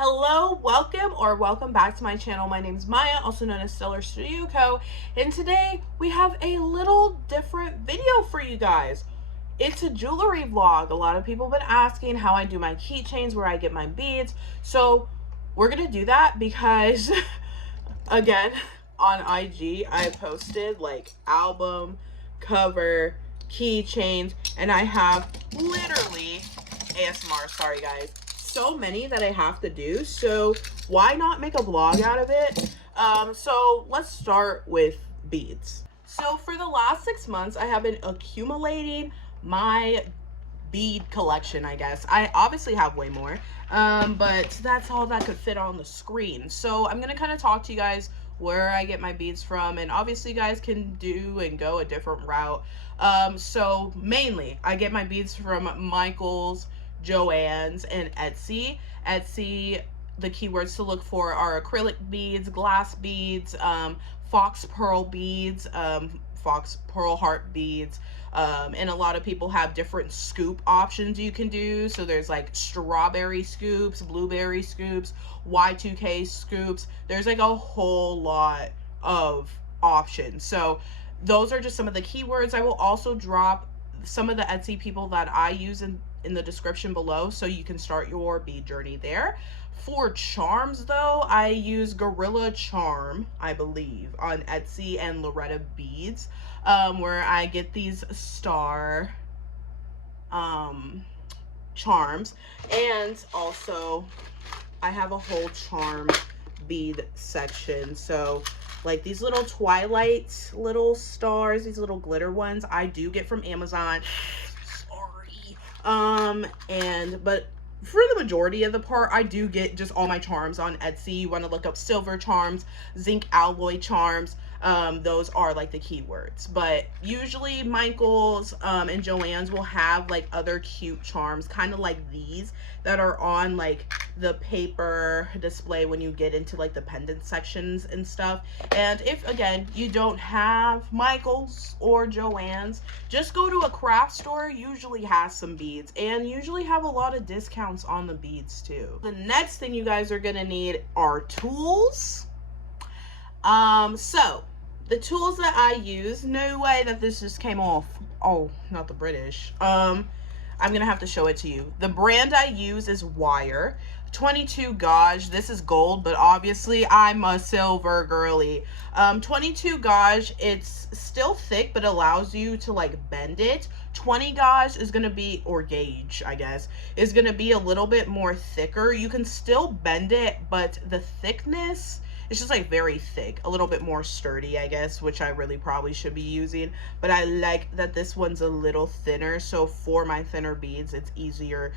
Hello, welcome back to my channel. My name is Maya, also known as Stellar Studio Co. And today we have a little different video for you guys. It's a jewelry vlog. A lot of people have been asking how I do my keychains, where I get my beads. So we're gonna do that because again, on IG I posted like album, cover, keychains, and I have literally ASMR, sorry guys, so many that I have to do, so why not make a vlog out of it? So let's start with beads. So for the last 6 months I have been accumulating my bead collection, I guess. I obviously have way more, but that's all that could fit on the screen. So I'm gonna kind of talk to you guys where I get my beads from, and obviously you guys can do and go a different route. So mainly I get my beads from Michael's, Joann's, and Etsy. Etsy, the keywords to look for are acrylic beads, glass beads, fox pearl beads, fox pearl heart beads, and a lot of people have different scoop options you can do. So there's like strawberry scoops, blueberry scoops, Y2K scoops. There's like a whole lot of options. So those are just some of the keywords. I will also drop some of the Etsy people that I use in the description below, so you can start your bead journey there. For charms though, I use Gorilla Charm, I believe, on Etsy, and Loretta Beads, where I get these star charms. And also I have a whole charm bead section. So like these little twilight little stars, these little glitter ones, I do get from Amazon. But for the majority of the part, I do get just all my charms on Etsy. You want to look up silver charms, zinc alloy charms. Those are like the keywords. But usually Michael's and Joann's will have like other cute charms, kind of like these, that are on like the paper display when you get into like the pendant sections and stuff. And if again you don't have Michael's or Joann's, just go to a craft store. Usually has some beads, and usually have a lot of discounts on the beads too. The next thing you guys are gonna need are tools. So the tools that I use, no way that this just came off. Oh, not the British. I'm gonna have to show it to you. The brand I use is Wire 22 gauge. This is gold, but obviously I'm a silver girly. 22 gauge, it's still thick but allows you to like bend it. 20 gauge is gonna be, or gauge I guess, is gonna be a little bit more thicker. You can still bend it, but the thickness, it's just like very thick, a little bit more sturdy, I guess, which I really probably should be using. But I like that this one's a little thinner, so for my thinner beads, it's easier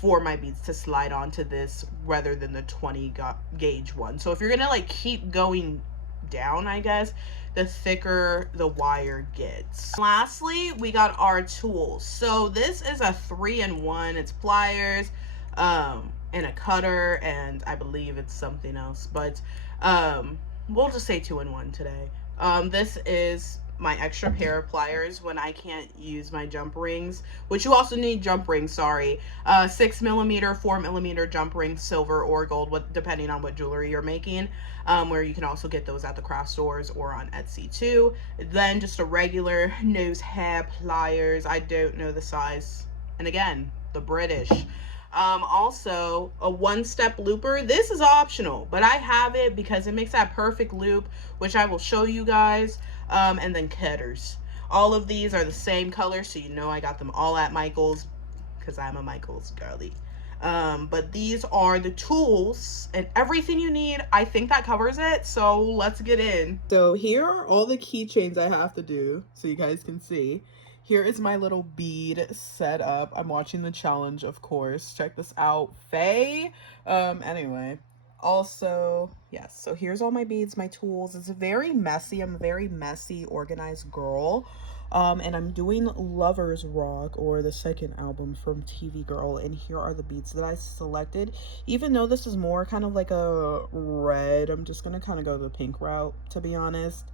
for my beads to slide onto this rather than the 20 gauge one. So if you're gonna like keep going down, I guess, the thicker the wire gets. Lastly, we got our tools. So this is a 3-in-1. It's pliers, and a cutter, and I believe it's something else, but we'll just say 2-in-1 today. This is my extra pair of pliers when I can't use my jump rings, which you also need jump rings, sorry. 6mm, 4mm jump rings, silver or gold, depending on what jewelry you're making, where you can also get those at the craft stores or on Etsy too. Then just a regular nose hair pliers. I don't know the size, and again, the British. Also a 1-step looper. This is optional, but I have it because it makes that perfect loop, which I will show you guys. And then cutters. All of these are the same color, so you know I got them all at Michael's because I'm a Michael's girly. But these are the tools and everything you need. I think that covers it, so let's get in. So here are all the keychains I have to do, so you guys can see. Here is my little bead setup. I'm watching the challenge, of course. Check this out, Faye. Anyway, also, yes, so here's all my beads, my tools. It's very messy. I'm a very messy, organized girl. And I'm doing Lovers Rock, or the second album from TV Girl, and here are the beads that I selected. Even though this is more kind of like a red, I'm just gonna kind of go the pink route, to be honest.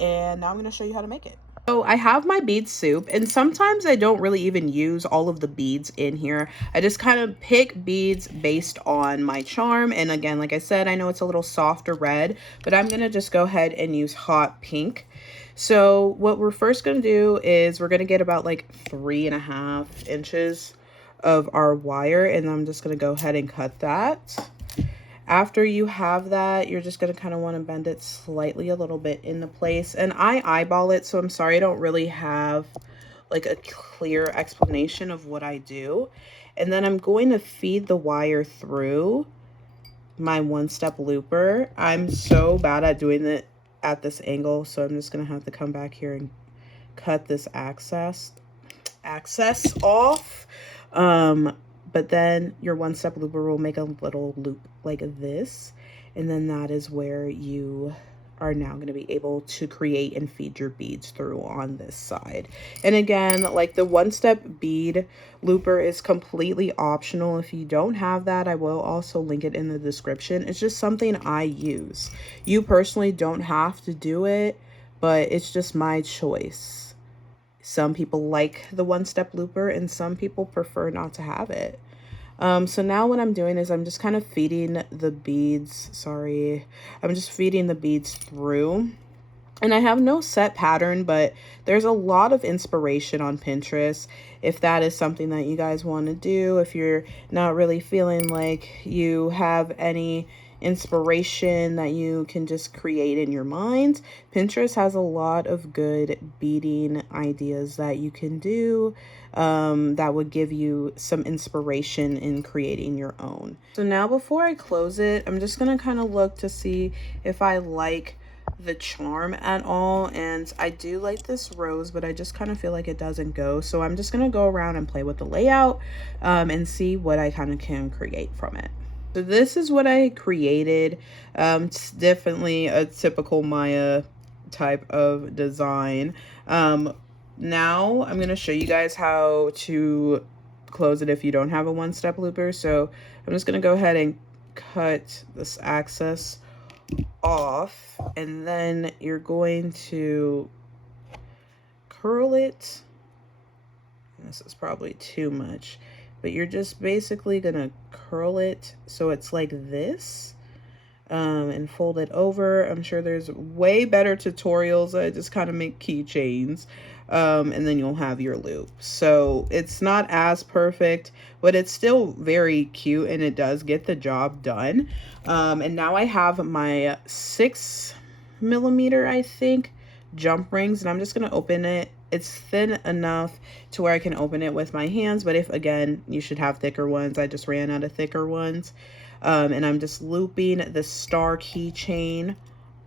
And now I'm gonna show you how to make it. So I have my bead soup, and sometimes I don't really even use all of the beads in here. I just kind of pick beads based on my charm. And again, like I said, I know it's a little softer red, but I'm gonna just go ahead and use hot pink. So what we're first gonna do is we're gonna get about like 3.5 inches of our wire, and I'm just gonna go ahead and cut that. After you have that, you're just going to kind of want to bend it slightly a little bit into place. And I eyeball it, so I'm sorry I don't really have like a clear explanation of what I do. And then I'm going to feed the wire through my one-step looper. I'm so bad at doing it at this angle, so I'm just going to have to come back here and cut this access off. But then your one-step looper will make a little loop like this, and then that is where you are now going to be able to create and feed your beads through on this side. And again, like the one-step bead looper is completely optional. If you don't have that, I will also link it in the description. It's just something I use. You personally don't have to do it, but it's just my choice. Some people like the one-step looper and some people prefer not to have it. So now what I'm doing is I'm just kind of feeding the beads, I'm just feeding the beads through. And I have no set pattern, but there's a lot of inspiration on Pinterest. If that is something that you guys want to do, if you're not really feeling like you have any inspiration that you can just create in your mind, Pinterest has a lot of good beading ideas that you can do that would give you some inspiration in creating your own. So now before I close it, I'm just going to kind of look to see if I like the charm at all, and I do like this rose, but I just kind of feel like it doesn't go, so I'm just gonna go around and play with the layout and see what I kind of can create from it. So this is what I created. It's definitely a typical Maya type of design. Now I'm gonna show you guys how to close it if you don't have a one-step looper. So I'm just gonna go ahead and cut this access off, and then you're going to curl it. This is probably too much, but you're just basically gonna curl it so it's like this, and fold it over. I'm sure there's way better tutorials. I just kind of make keychains, and then you'll have your loop. So it's not as perfect, but it's still very cute and it does get the job done. And now I have my 6mm, I think, jump rings, and I'm just going to open it. It's thin enough to where I can open it with my hands, but if, again, you should have thicker ones. I just ran out of thicker ones. And I'm just looping the star keychain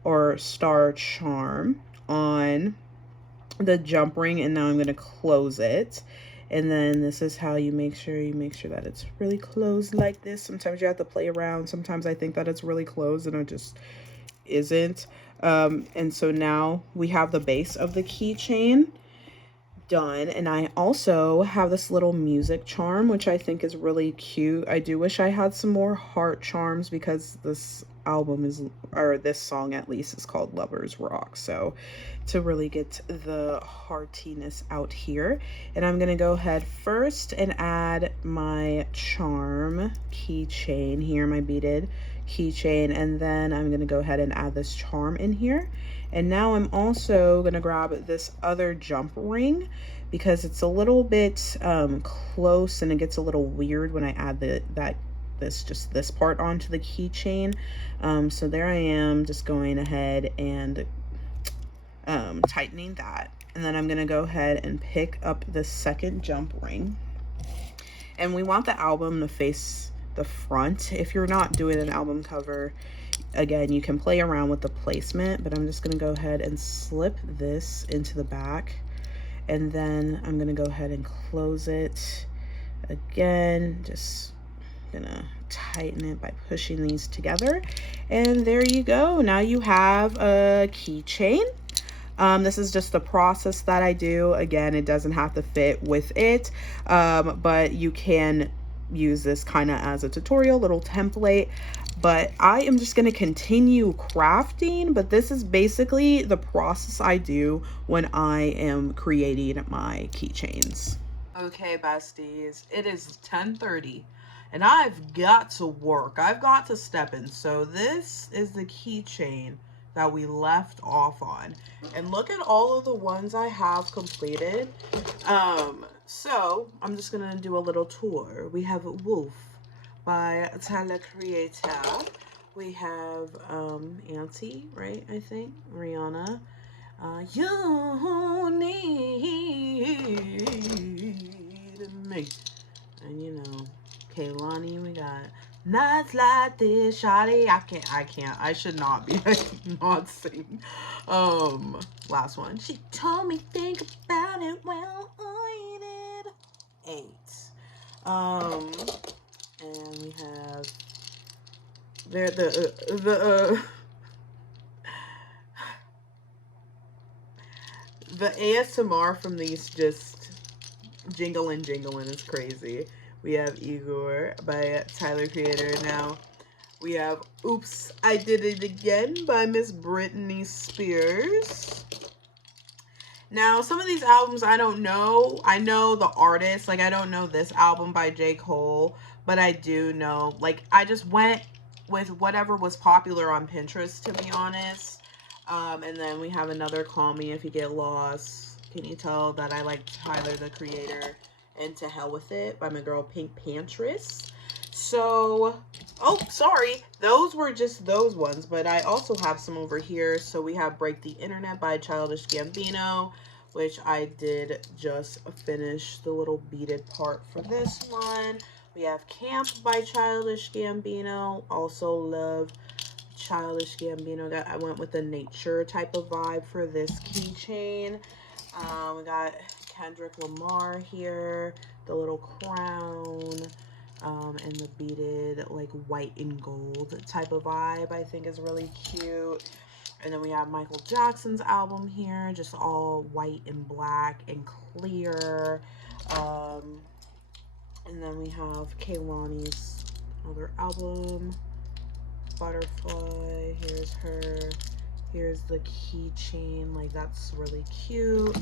or star charm on the jump ring, and now I'm going to close it. And then this is how you make sure that it's really closed like this. Sometimes you have to play around. Sometimes I think that it's really closed and it just isn't. And so now we have the base of the keychain done, and I also have this little music charm, which I think is really cute. I do wish I had some more heart charms because this album is, or this song at least, is called Lovers Rock, so to really get the heartiness out here. And I'm gonna go ahead first and add my charm keychain here, my beaded keychain, and then I'm gonna go ahead and add this charm in here. And now I'm also gonna grab this other jump ring because it's a little bit close and it gets a little weird when I add this part onto the keychain. So there I am, just going ahead and tightening that. And then I'm gonna go ahead and pick up the second jump ring. And we want the album to face the front. If you're not doing an album cover, again, you can play around with the placement, but I'm just gonna go ahead and slip this into the back, and then I'm gonna go ahead and close it again. Just gonna tighten it by pushing these together, and there you go. Now you have a keychain. This is just the process that I do. Again, it doesn't have to fit with it, but you can use this kind of as a tutorial, little template, but I am just going to continue crafting. But this is basically the process I do when I am creating my keychains. Okay, besties, it is 10:30 and I've got to work. I've got to step in. So this is the keychain that we left off on. And look at all of the ones I have completed. So I'm just gonna do a little tour. We have Wolf by Tyler Creator. We have Auntie, right? I think Rihanna. You need me. And you know, Kaylani, we got nights like this, shawty. I should not be not sing. Last one. She told me think about it. Well, I did. 8. And we have there the ASMR from these just jingling is crazy. We have Igor by Tyler Creator. Now we have Oops, I Did It Again by Miss Britney Spears. Now some of these albums I don't know. I know the artist. Like I don't know this album by J. Cole, but I do know. Like I just went with whatever was popular on Pinterest, to be honest. And then we have another Call Me If You Get Lost. Can you tell that I like Tyler the Creator? And To Hell With It by my girl Pink Pantress. So, oh, sorry. Those were just those ones, but I also have some over here. So we have Break the Internet by Childish Gambino, which I did just finish the little beaded part for this one. We have Camp by Childish Gambino. Also love Childish Gambino. I went with the nature type of vibe for this keychain. We got Kendrick Lamar here, the little crown, and the beaded like white and gold type of vibe I think is really cute. And then we have Michael Jackson's album here, just all white and black and clear. And then we have Kaylani's other album, Butterfly. Here's her. Here's the keychain. Like, that's really cute.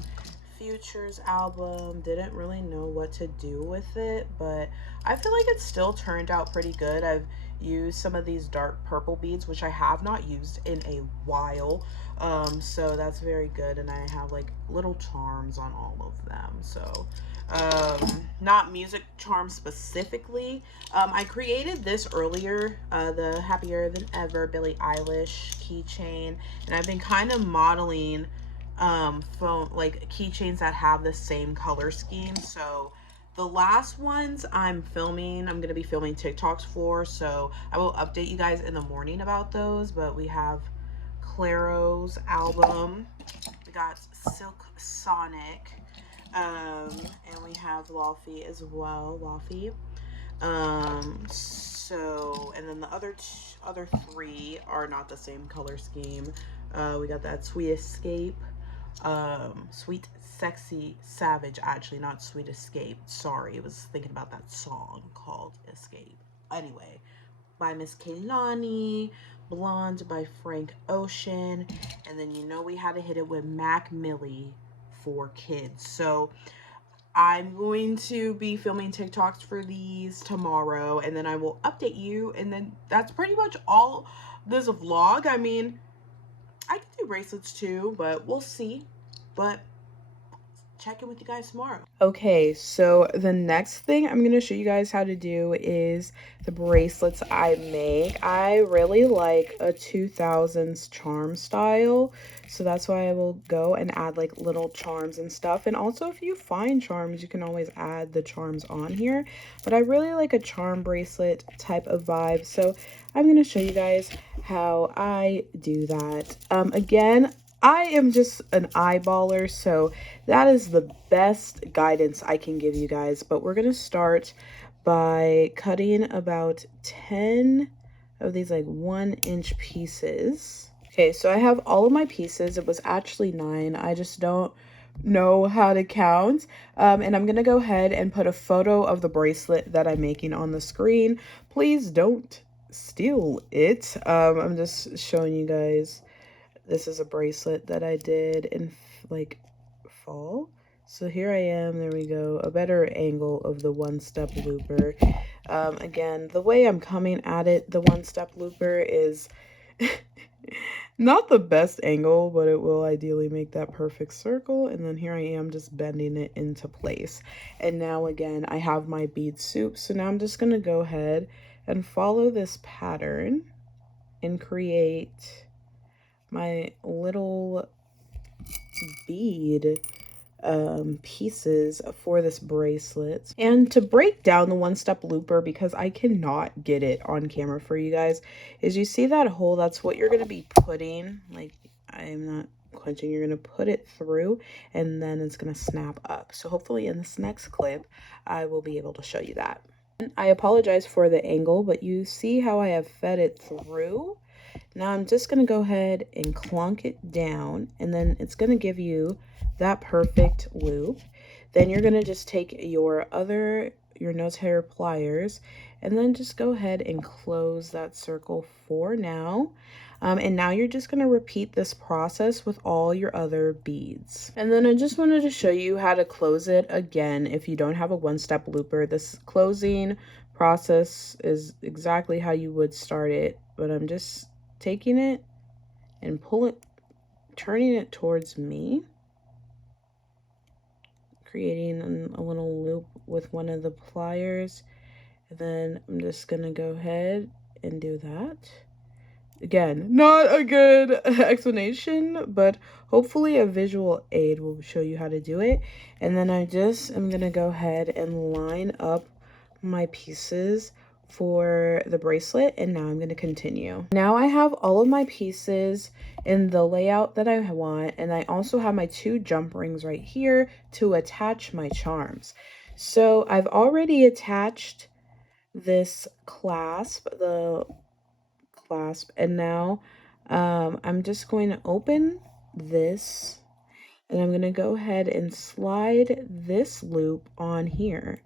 Future's album. Didn't really know what to do with it, but I feel like it still turned out pretty good. I've used some of these dark purple beads, which I have not used in a while. So that's very good. And I have like little charms on all of them. So not music charms specifically. I created this earlier, the Happier Than Ever Billie Eilish keychain, and I've been kind of modeling phone like keychains that have the same color scheme. So the last ones I'm gonna be filming TikToks for, so I will update you guys in the morning about those. But we have Claro's album, we got Silk Sonic, and we have Laffy as well, Laffy. So, and then the other 3 are not the same color scheme. We got that Sweet Escape, Sweet Sexy Savage, actually not Sweet Escape, sorry, I was thinking about that song called Escape. Anyway, by Miss Kaylani, Blonde by Frank Ocean, and then you know we had to hit it with Mac Millie for kids. So I'm going to be filming TikToks for these tomorrow, and then I will update you, and then that's pretty much all this vlog. I mean, I can do bracelets too, but we'll see. But check in with you guys tomorrow. Okay, so the next thing I'm going to show you guys how to do is the bracelets I make. I really like a 2000s charm style, so that's why I will go and add like little charms and stuff. And also if you find charms, you can always add the charms on here, but I really like a charm bracelet type of vibe, so I'm going to show you guys how I do that. Again, I am just an eyeballer, so that is the best guidance I can give you guys. But we're going to start by cutting about 10 of these like 1-inch pieces. Okay, so I have all of my pieces. It was actually 9. I just don't know how to count. And I'm gonna go ahead and put a photo of the bracelet that I'm making on the screen. Please don't steal it. I'm just showing you guys. This is a bracelet that I did in like fall. So here I am, there we go, a better angle of the one-step looper. Again, the way I'm coming at it, the one-step looper is not the best angle, but it will ideally make that perfect circle. And then here I am just bending it into place. And now again, I have my bead soup. So now I'm just gonna go ahead and follow this pattern and create my little bead pieces for this bracelet. And to break down the one-step looper, because I cannot get it on camera for you guys, is you see that hole? That's what you're going to be putting, like, I'm not quenching, you're going to put it through and then it's going to snap up. So hopefully in this next clip I will be able to show you that. I apologize for the angle, but you see how I have fed it through. Now I'm just going to go ahead and clunk it down, and then it's going to give you that perfect loop. Then you're going to just take your nose hair pliers and then just go ahead and close that circle for now. And now you're just going to repeat this process with all your other beads. And then I just wanted to show you how to close it again if you don't have a one-step looper. This closing process is exactly how you would start it, but I'm just taking it and turning it towards me, creating a little loop with one of the pliers, and then I'm just gonna go ahead and do that. Again, not a good explanation, but hopefully a visual aid will show you how to do it. And then I'm gonna go ahead and line up my pieces for the bracelet, and now I'm going to continue. Now I have all of my pieces in the layout that I want, and I also have my 2 jump rings right here to attach my charms. So I've already attached this clasp, and now I'm just going to open this, and I'm going to go ahead and slide this loop on here.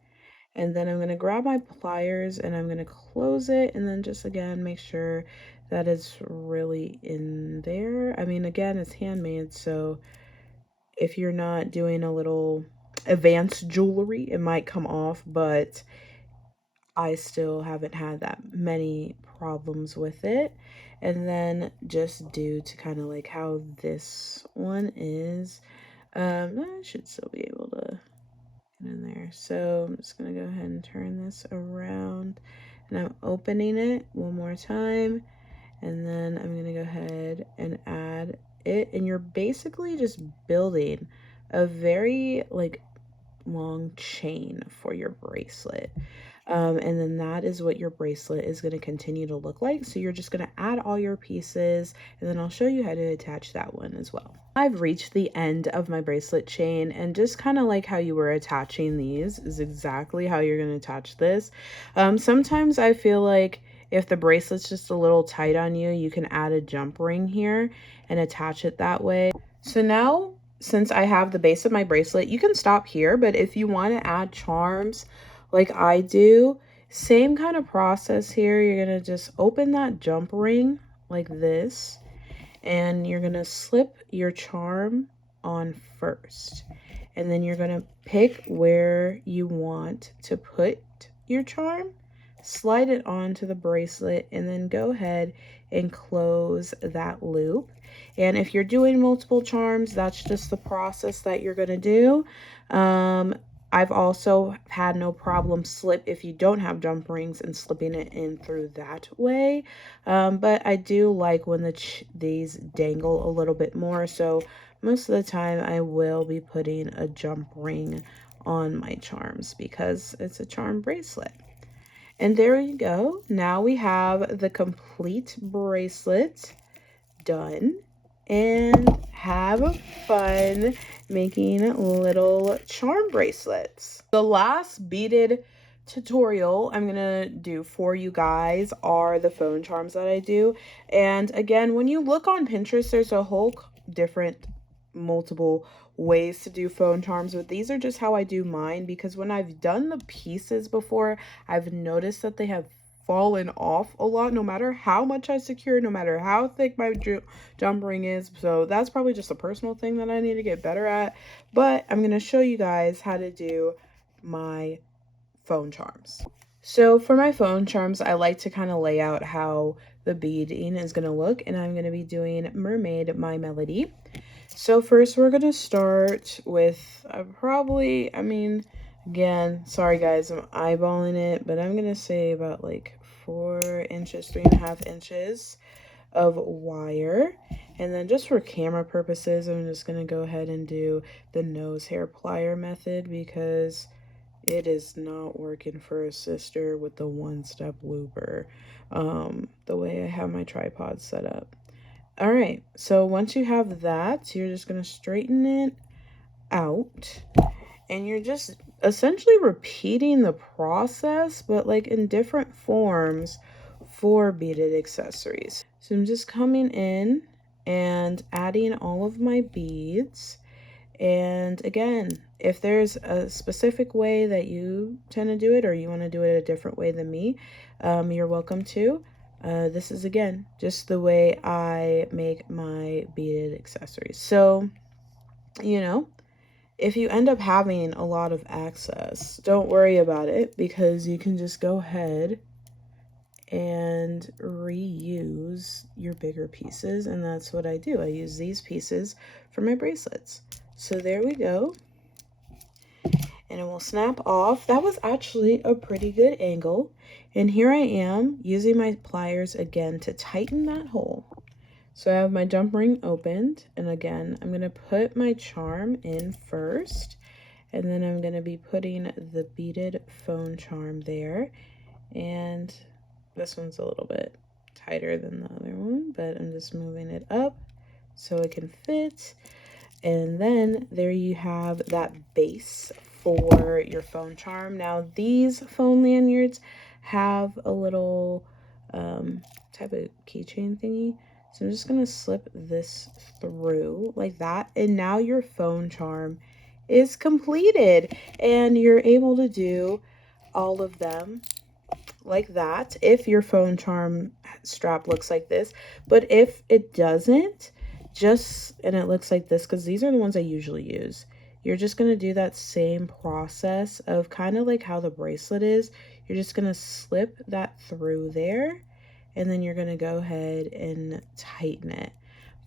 And then I'm going to grab my pliers and I'm going to close it, and then just again make sure that it's really in there. I mean, again, it's handmade, so if you're not doing a little advanced jewelry, it might come off, but I still haven't had that many problems with it. And then just due to kind of like how this one is, I should still be able to in there. So I'm just going to go ahead and turn this around, and I'm opening it one more time, and then I'm going to go ahead and add it, and you're basically just building a very like long chain for your bracelet. And then that is what your bracelet is going to continue to look like. So you're just going to add all your pieces, and then I'll show you how to attach that one as well. I've reached the end of my bracelet chain, and just kind of like how you were attaching these is exactly how you're going to attach this. Sometimes I feel like if the bracelet's just a little tight on you, you can add a jump ring here and attach it that way. So now, since I have the base of my bracelet, you can stop here, but if you want to add charms like I do, same kind of process here. You're going to just open that jump ring like this, and you're going to slip your charm on first, and then you're going to pick where you want to put your charm, slide it onto the bracelet, and then go ahead and close that loop. And if you're doing multiple charms, that's just the process that you're going to do. I've also had no problem if you don't have jump rings and slipping it in through that way. But I do like when these dangle a little bit more. So most of the time I will be putting a jump ring on my charms because it's a charm bracelet. And there you go. Now we have the complete bracelet done. And have fun making little charm bracelets. The last beaded tutorial I'm gonna do for you guys are the phone charms that I do. And again, when you look on Pinterest, there's a whole different multiple ways to do phone charms, but these are just how I do mine, because when I've done the pieces before, I've noticed that they have fallen off a lot, no matter how much I secure, no matter how thick my jump ring is. So that's probably just a personal thing that I need to get better at, but I'm going to show you guys how to do my phone charms. So for my phone charms, I like to kind of lay out how the beading is going to look, and I'm going to be doing Mermaid My Melody. So first we're going to start with again, sorry guys, I'm eyeballing it, but I'm going to say about like 4 inches, 3.5 inches of wire. And then just for camera purposes, I'm just going to go ahead and do the nose hair plier method, because it is not working for a sister with the one-step looper, the way I have my tripod set up. All right, so once you have that, you're just going to straighten it out, and you're just essentially repeating the process, but like in different forms for beaded accessories. So I'm just coming in and adding all of my beads. And again, if there's a specific way that you tend to do it, or you want to do it a different way than me, you're welcome to. This is, again, just the way I make my beaded accessories. So, you know, if you end up having a lot of access, don't worry about it, because you can just go ahead and reuse your bigger pieces. And that's what I do. I use these pieces for my bracelets. So there we go. And it will snap off. That was actually a pretty good angle. And here I am using my pliers again to tighten that hole. So I have my jump ring opened, and again, I'm going to put my charm in first, and then I'm going to be putting the beaded phone charm there. And this one's a little bit tighter than the other one, but I'm just moving it up so it can fit. And then there you have that base for your phone charm. Now these phone lanyards have a little type of keychain thingy. So I'm just going to slip this through like that. And now your phone charm is completed. And you're able to do all of them like that if your phone charm strap looks like this. But if it doesn't, and it looks like this, because these are the ones I usually use, you're just going to do that same process of kind of like how the bracelet is. You're just going to slip that through there, and then you're going to go ahead and tighten it.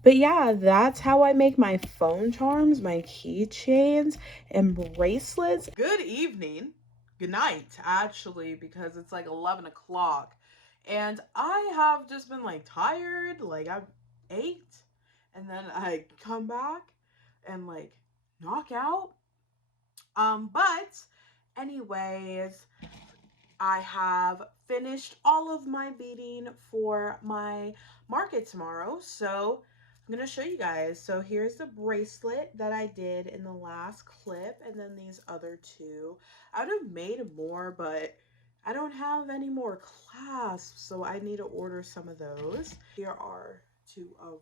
But yeah, that's how I make my phone charms, my keychains, and bracelets. Good evening. Good night, actually, because it's like 11 o'clock. And I have just been like tired. Like I ate, and then I come back and like knock out. But anyways, I have finished all of my beading for my market tomorrow. So I'm going to show you guys. So here's the bracelet that I did in the last clip, and then these other two. I would have made more, but I don't have any more clasps, so I need to order some of those. Here are two of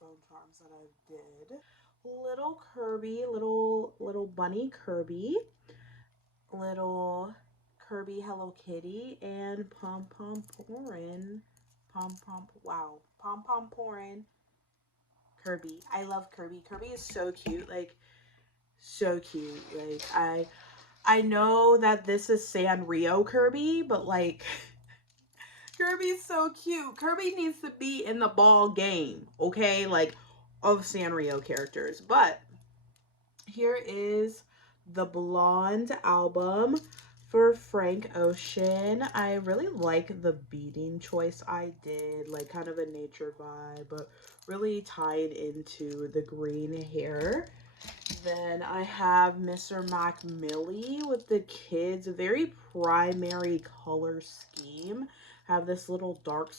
phone charms that I did. Little Kirby, little bunny Kirby, little Kirby Hello Kitty, and Pom Pom Porin. Pom Pom Porin Kirby. I love Kirby. Kirby is so cute, like so cute. Like I know that this is Sanrio Kirby, but like Kirby's so cute. Kirby needs to be in the ball game, okay? Like of Sanrio characters. But here is the Blonde album for Frank Ocean. I really like the beading choice I did, like kind of a nature vibe, but really tied into the green hair. Then I have Mr. Macmillie with the kids, a very primary color scheme. Have this little dark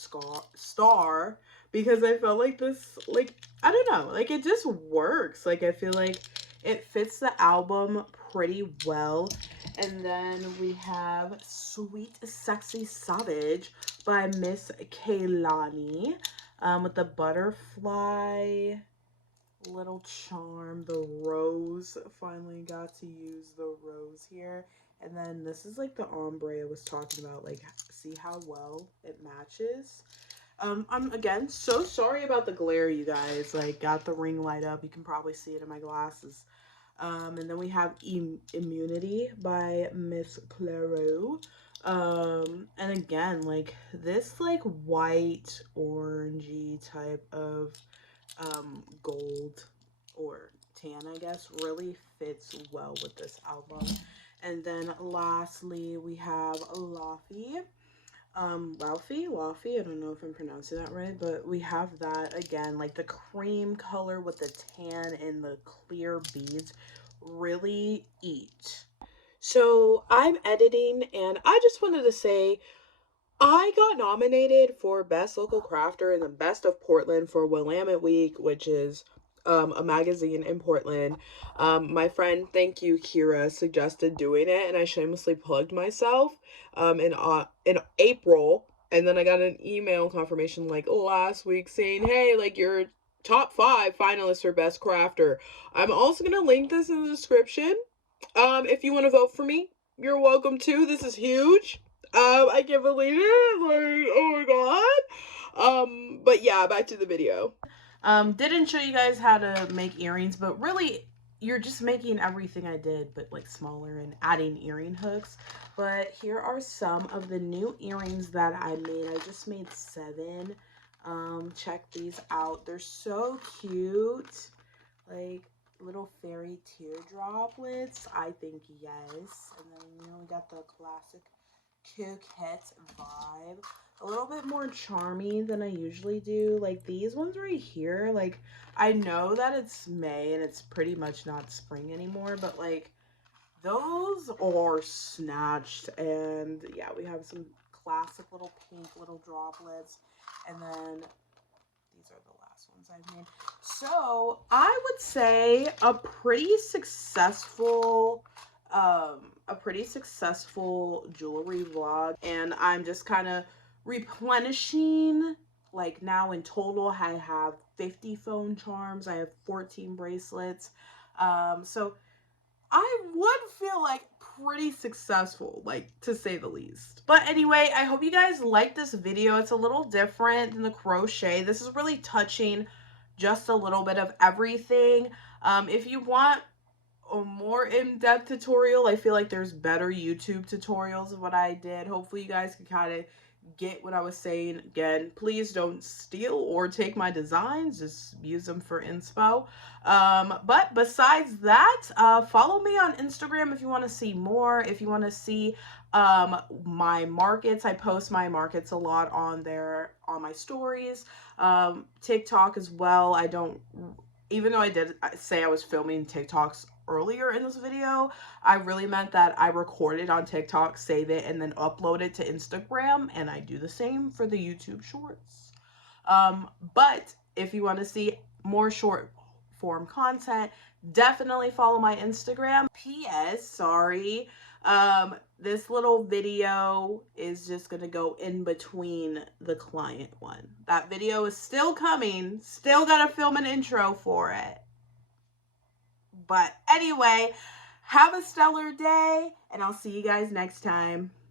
star because I felt like this, like, I don't know, like it just works. Like I feel like it fits the album pretty well. And then we have Sweet Sexy Savage by Miss Kaylani with the butterfly little charm, the rose. Finally got to use the rose here. And then this is like the ombre I was talking about. Like, see how well it matches? I'm again so sorry about the glare, you guys. Like, got the ring light up. You can probably see it in my glasses. And then we have Immunity by Miss Clairot. And again, like this like white orangey type of gold or tan, I guess, really fits well with this album. And then lastly, we have Laffy. Laffy, I don't know if I'm pronouncing that right, but we have that again, like the cream color with the tan and the clear beads really eat. So I'm editing and I just wanted to say I got nominated for Best Local Crafter in the Best of Portland for Willamette Week, which is a magazine in Portland. My friend, thank you, Kira, suggested doing it, and I shamelessly plugged myself in April, and then I got an email confirmation like last week saying, hey, like you're top 5 finalists for Best Crafter. I'm also gonna link this in the description. If you want to vote for me, you're welcome to. This is huge. I can't believe it. Like, oh my god. But yeah, back to the video. Didn't show you guys how to make earrings, but really, you're just making everything I did, but like smaller and adding earring hooks. But here are some of the new earrings that I made. I just made 7. Check these out. They're so cute. Like, little fairy teardroplets. I think yes. And then, you know, we got the classic coquette vibe. A little bit more charmy than I usually do. Like these ones right here, like I know that it's May and it's pretty much not spring anymore, but like those are snatched. And yeah, we have some classic little pink little droplets. And then these are the last ones I've made. So I would say a pretty successful jewelry vlog, and I'm just kind of replenishing. Like now in total I have 50 phone charms, I have 14 bracelets, so I would feel like pretty successful, like to say the least. But anyway, I hope you guys like this video. It's a little different than the crochet. This is really touching just a little bit of everything. If you want a more in-depth tutorial, I feel like there's better YouTube tutorials of what I did. Hopefully you guys can kind of get what I was saying. Again, please don't steal or take my designs, just use them for inspo. But besides that, follow me on Instagram if you want to see more. If you want to see my markets, I post my markets a lot on there on my stories. TikTok as well. I don't, even though I did say I was filming TikToks earlier in this video, I really meant that I record it on TikTok, save it, and then upload it to Instagram, and I do the same for the YouTube shorts. But if you want to see more short form content, definitely follow my Instagram. P.S. Sorry, this little video is just gonna go in between the client one. That video is still coming, still gotta film an intro for it. But anyway, have a stellar day, and I'll see you guys next time.